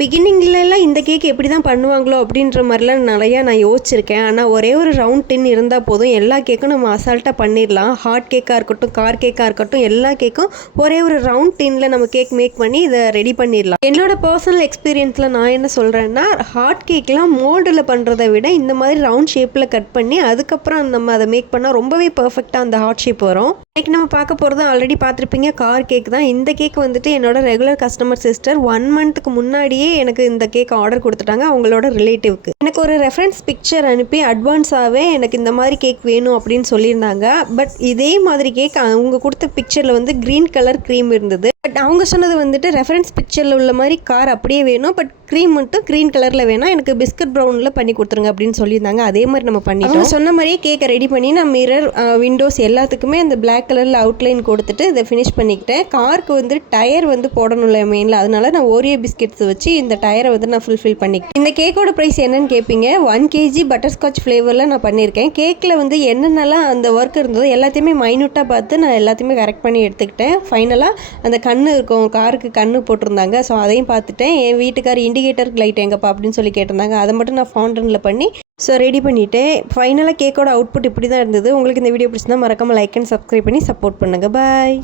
பிகினிங்லலாம் இந்த கேக் எப்படி தான் பண்ணுவாங்களோ அப்படின்ற மாதிரிலாம் நிறையா நான் யோசிச்சிருக்கேன். ஆனால் ஒரே ஒரு ரவுண்ட் டின் இருந்தால் போதும், எல்லா கேக்கும் நம்ம அசால்ட்டாக பண்ணிடலாம். ஹாட் கேக்காக இருக்கட்டும், கார் கேக்காக இருக்கட்டும், எல்லா கேக்கும் ஒரே ஒரு ரவுண்ட் டின்னில் நம்ம கேக் மேக் பண்ணி இதை ரெடி பண்ணிடலாம். என்னோட பர்சனல் எக்ஸ்பீரியன்ஸில் நான் என்ன சொல்கிறேன்னா, ஹாட் கேக்லாம் மோல்டில் பண்ணுறதை விட இந்த மாதிரி ரவுண்ட் ஷேப்பில் கட் பண்ணி அதுக்கப்புறம் நம்ம அதை மேக் பண்ணால் ரொம்பவே பர்ஃபெக்டாக அந்த ஹாட் ஷேப் வரும். இன்றைக்கி நம்ம பார்க்க போகிறது ஆல்ரெடி பார்த்துருப்பீங்க, கார் கேக் தான். இந்த கேக் வந்துட்டு என்னோட ரெகுலர் கஸ்டமர் சிஸ்டர் 1 மந்த்துக்கு முன்னாடியே எனக்கு இந்த கேக் ஆர்டர் கொடுத்துட்டாங்க அவங்களோட ரிலேட்டிவ்க்கு. எனக்கு ஒரு ரெஃபரன்ஸ் பிக்சர் அனுப்பி அட்வான்ஸாகவே எனக்கு இந்த மாதிரி கேக் வேணும் அப்படின்னு சொல்லியிருந்தாங்க. பட் இதே மாதிரி கேக் அவங்க கொடுத்த பிக்சரில் வந்து க்ரீன் கலர் க்ரீம் இருந்தது. பட் அவங்க சொன்னது வந்துட்டு ரெஃபரன்ஸ் பிக்சரில் உள்ள மாதிரி கார் அப்படியே வேணும், பட் க்ரீம் மட்டும் க்ரீன் கலரில் வேணாம், எனக்கு பிஸ்கட் ப்ரௌனில் பண்ணி கொடுத்துருங்க அப்படின்னு சொல்லியிருந்தாங்க. அதே மாதிரி நம்ம பண்ணிட்டோம். அவங்க சொன்ன மாதிரியே கேக்கை ரெடி பண்ணி நான் மிரர், விண்டோஸ் எல்லாத்துக்குமே அந்த பிளாக் கலரில் அவுட்லைன் கொடுத்துட்டு இதை ஃபினிஷ் பண்ணிக்கிட்டேன். காருக்கு வந்து டயர் வந்து போடணும்ல மெயினில், அதனால நான் ஓரியோ பிஸ்கெட்ஸ் வச்சு இந்த டயரை வந்து நான் ஃபுல்ஃபில் பண்ணிக்கிட்டேன். இந்த கேக்கோட ப்ரைஸ் என்னன்னு கேட்பீங்க. 1 kg பட்டர்ஸ்காட்ச் ஃப்ளேவரில் நான் பண்ணியிருக்கேன். கேக்கில் வந்து என்னென்னலாம் அந்த ஒர்க் இருந்ததோ எல்லாத்தையுமே மைனூட்டாக பார்த்து நான் எல்லாத்தையுமே கரெக்ட் பண்ணி எடுத்துக்கிட்டேன். ஃபைனலாக அந்த கண்ணு இருக்கும், காருக்கு கண்ணு போட்டிருந்தாங்க. ஸோ அதையும் பார்த்துட்டேன். என் வீட்டுக்கார் இண்டிகேட்டர் லைட் எங்கப்பா அப்படின்னு சொல்லி கேட்டிருந்தாங்க. அதை மட்டும் நான் ஃபவுண்டனில் பண்ணி ரெடி பண்ணிவிட்டேன். ஃபைனலாக கேக்கோட அவுட்புட் இப்படி தான் இருந்தது. உங்களுக்கு இந்த வீடியோ பிடிச்சிருந்தா மறக்காமல் லைக் அண்ட் சப்ஸ்கிரைப் பண்ணி சப்போர்ட் பண்ணுங்கள். பாய்.